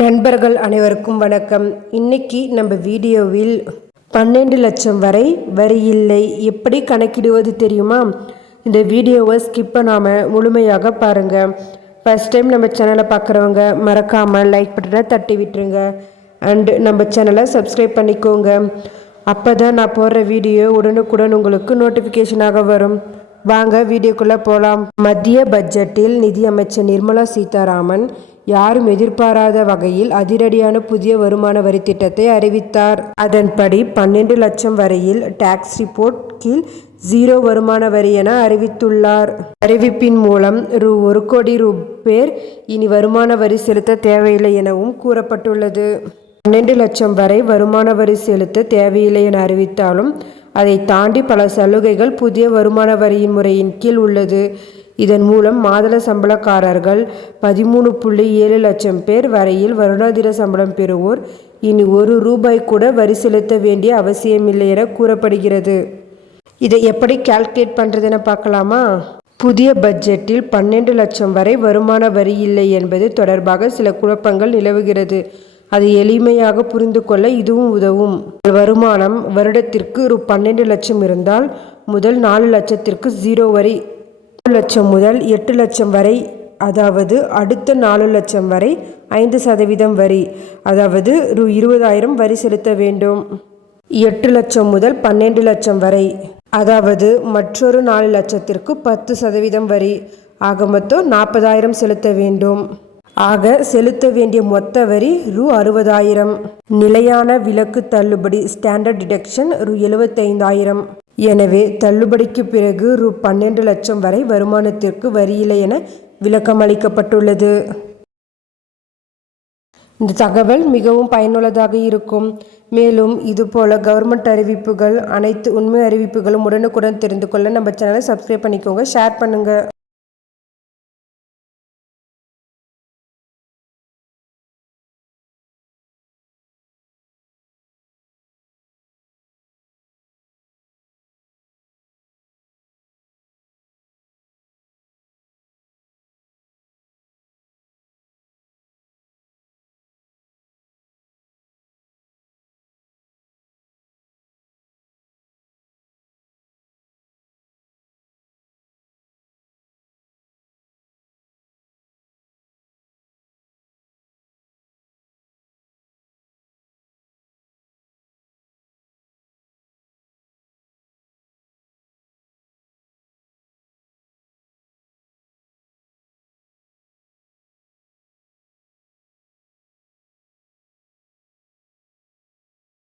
நண்பர்கள் அனைவருக்கும் வணக்கம். இன்னைக்கு நம்ம வீடியோவில் 12 லட்சம் வரை வரி இல்லை, எப்படி கணக்கிடுவது தெரியுமா? இந்த வீடியோவை ஸ்கிப் பண்ணாமல் முழுமையாக பாருங்கள். ஃபர்ஸ்ட் டைம் நம்ம சேனலை பார்க்குறவங்க மறக்காமல் லைக் பட்டனை தட்டி விட்டுருங்க. அண்டு நம்ம சேனலை சப்ஸ்கிரைப் பண்ணிக்கோங்க. அப்போ தான் நான் போடுற வீடியோ உடனுக்குடன் உங்களுக்கு நோட்டிஃபிகேஷனாக வரும். வாங்க வீடியோக்குள்ளே போகலாம். மத்திய பட்ஜெட்டில் நிதியமைச்சர் நிர்மலா சீதாராமன் யாரும் எதிர்பாராத வகையில் அதிரடியான புதிய வருமான வரி திட்டத்தை அறிவித்தார். அதன்படி 12 லட்சம் வரையில் டாக்ஸ் ரிப்போர்ட் கீழ் 0 வருமான வரி என அறிவித்துள்ளார். அறிவிப்பின் மூலம் ₹1 கோடி பேர் இனி வருமான வரி செலுத்த தேவையில்லை எனவும் கூறப்பட்டுள்ளது. 12 லட்சம் வரை வருமான வரி செலுத்த தேவையில்லை என அறிவித்தாலும் அதை தாண்டி பல சலுகைகள் புதிய வருமான வரியின் முறையின் கீழ் உள்ளது. இதன் மூலம் மாதள சம்பளக்காரர்கள் 13.7 லட்சம் பேர் வரையில் வருடாந்திர சம்பளம் பெறுவோர் இனி ₹1 கூட வரி செலுத்த வேண்டிய அவசியமில்லை என கூறப்படுகிறது. இதை எப்படி கால்குலேட் பண்ணுறதுன்னு பார்க்கலாமா? புதிய பட்ஜெட்டில் 12 லட்சம் வரை வருமான வரி இல்லை என்பது தொடர்பாக சில குழப்பங்கள் நிலவுகிறது. அதை எளிமையாக புரிந்து கொள்ள இதுவும் உதவும். வருமானம் வருடத்திற்கு ₹12 லட்சம் இருந்தால் முதல் 4 லட்சத்திற்கு 0 வரி, 3 லட்சம் முதல் 8 லட்சம் வரை, அதாவது அடுத்த 4 லட்சம் வரை 5% வரி, அதாவது ₹20,000 வரி செலுத்த வேண்டும். 8 லட்சம் முதல் 12 லட்சம் வரை, அதாவது மற்றொரு 4 லட்சத்திற்கு 10% வரி, ஆக மொத்தம் 40,000 செலுத்த வேண்டும். ஆக செலுத்த வேண்டிய மொத்த வரி ₹60,000. நிலையான விலக்கு தள்ளுபடி ஸ்டாண்டர்ட் டிடக்ஷன் ₹75,000. எனவே தள்ளுபடிக்கு பிறகு ₹12 லட்சம் வரை வருமானத்திற்கு வரியில்லை என விளக்கம் அளிக்கப்பட்டுள்ளது. இந்த தகவல் மிகவும் பயனுள்ளதாக இருக்கும். மேலும் இதுபோல கவர்மெண்ட் அறிவிப்புகள், அனைத்து உண்மை அறிவிப்புகளும் உடனுக்குடன் தெரிந்து கொள்ள நம்ம சேனலை சப்ஸ்கிரைப் பண்ணிக்கோங்க, ஷேர் பண்ணுங்கள்.